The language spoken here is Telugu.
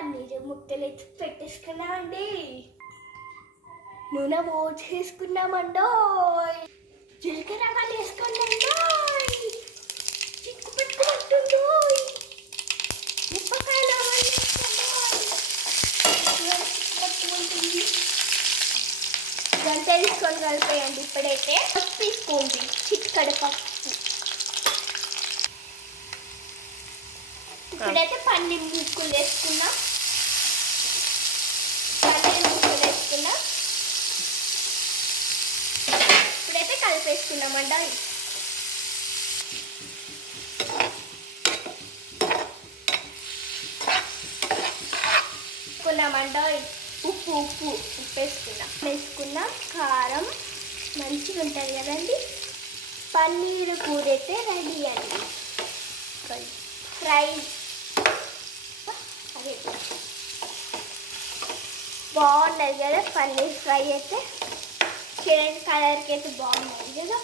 పన్నీర్ ముక్కలు ఎత్తి పెట్టేసుకున్నామండి. నూనె పోసేసుకున్నామండో. జీలకర్ర ఆవాలు వేసుకోండి. చిక్కు పెట్టుకుంటుందో. మిరపకాయలు పట్టుకుంటుంది. ఇదంతా తీసుకొని కలిపేయండి. ఇప్పుడైతే పసుపు తీసుకోండి, చిక్కడి పసుపు. ఇప్పుడైతే పన్నీర్ ముక్కలు వేసుకున్నాం. ఇప్పుడైతే కలిపేసుకున్నామండి. ఉప్పు వేసుకున్నాం. కారం మంచిగా ఉంటుంది కదండి. పన్నీర్ కూర అయితే రెడీ అండి. ఫ్రై అదే బాగున్నది కదా. పన్నీర్ ఫ్రై అయితే చూడండి, కలర్కి అయితే బాగున్నది కదా.